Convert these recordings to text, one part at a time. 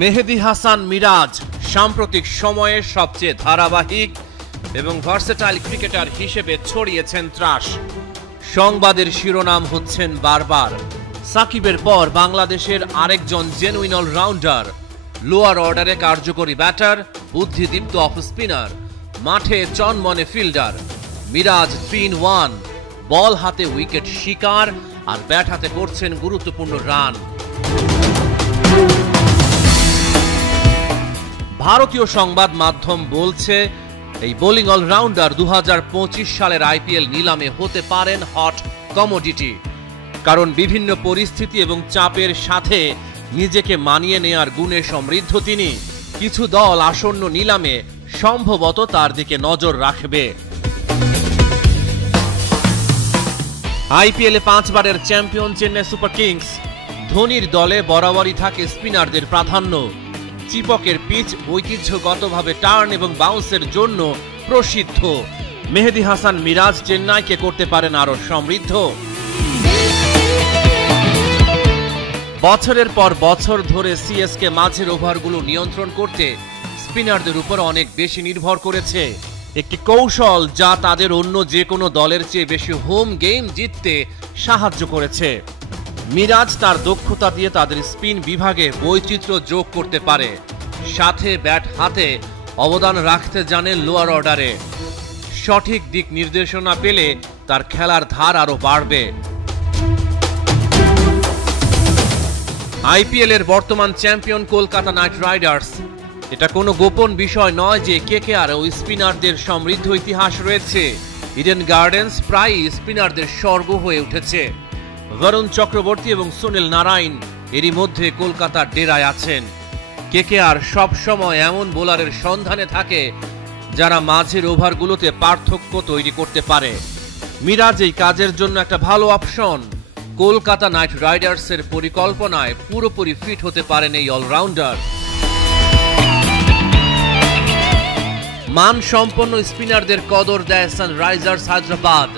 মেহেদী হাসান মিরাজ সাম্প্রতিক সময়ে সবচেয়ে ধারাবাহিক এবং ভার্সেটাইল ক্রিকেটার হিসেবে ছড়িয়েছেন ত্রাস। সংবাদের শিরোনাম হচ্ছেন বারবার সাকিবের পর বাংলাদেশের আরেকজন জেনুইন অলরাউন্ডার, লোয়ার অর্ডারে কার্যকরী ব্যাটার, বুদ্ধিদীপ্ত অফ স্পিনার, মাঠে চনমনে ফিল্ডার। মিরাজ 3-in-1, বল হাতে উইকেট শিকার আর ব্যাট হাতে করছেন গুরুত্বপূর্ণ রান। ভারতীয় সংবাদ মাধ্যম বলছে এই বোলিং অলরাউন্ডার 2025 সালের আইপিএল নিলামে হতে পারেন হট কমোডিটি, কারণ বিভিন্ন পরিস্থিতি এবং চাপের সাথে নিজেকে মানিয়ে নেয়ার গুণে সমৃদ্ধ তিনি। কিছু দল আসন্ন নিলামে সম্ভবত তার দিকে নজর রাখবে। আইপিএলে 5 বারের চ্যাম্পিয়ন চেন্নাই সুপার কিংস, ধোনির দলে বরাবরই থাকে স্পিনারদের প্রাধান্য। চিপকের পিচ ঐতিহ্যগতভাবে টার্ন এবং বাউন্সের জন্য প্রসিদ্ধ। মেহেদী হাসান মিরাজ চেন্নাইকে করতে পারেন আরো সমৃদ্ধ। বছরের পর বছর ধরে সিএসকে মাঝের ওভারগুলো নিয়ন্ত্রণ করতে স্পিনারদের উপর অনেক বেশি নির্ভর করেছে, একটি কৌশল যা তাদের অন্য যে কোনো দলের চেয়ে বেশি হোম গেম জিততে সাহায্য করেছে। মিরাজ তার দক্ষতা দিয়ে তাদের স্পিন বিভাগে বৈচিত্র্য যোগ করতে পারে, সাথে ব্যাট হাতে অবদান রাখতে জানেন লোয়ার অর্ডারে। সঠিক দিক নির্দেশনা পেলে তার খেলার ধার আরো বাড়বে। আইপিএলের বর্তমান চ্যাম্পিয়ন কলকাতা নাইট রাইডার্স। এটা কোনো গোপন বিষয় নয় যে কেকেআর ও স্পিনারদের সমৃদ্ধ ইতিহাস রয়েছে। ইডেন গার্ডেন্স প্রায়ই স্পিনারদের স্বর্গ হয়ে উঠেছে। বরুণ চক্রবর্তী এবং সুনীল নারায়ণ এরই মধ্যে কলকাতার ডেরায় আছেন। কেকেআর সব সময় এমন বোলারের সন্ধানে থাকে যারা মাঝের ওভারগুলোতে পার্থক্য তৈরি করতে পারে। মিরাজ এই কাজের জন্য একটা ভালো অপশন। কলকাতা নাইট রাইডার্সের পরিকল্পনায় পুরোপুরি ফিট হতে পারেন এই অলরাউন্ডার। মানসম্পন্ন স্পিনারদের কদর দেয় Sunrisers Hyderabad.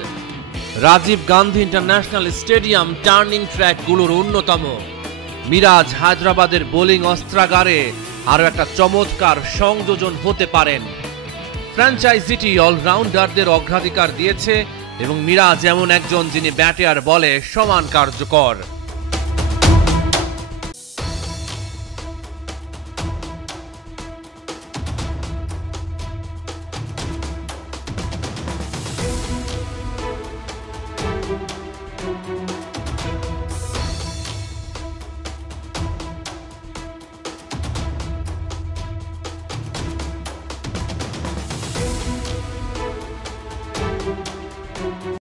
Rajiv Gandhi international stadium turning ট্র্যাকগুলোর অন্যতম। মিরাজ হায়দ্রাবাদের বোলিং অস্ত্রাগারে আরও একটা চমৎকার সংযোজন হতে পারেন। ফ্র্যাঞ্চাইজিটি অলরাউন্ডারদের অগ্রাধিকার দিয়েছে এবং মিরাজ এমন একজন যিনি ব্যাটে আর বলে সমান কার্যকর।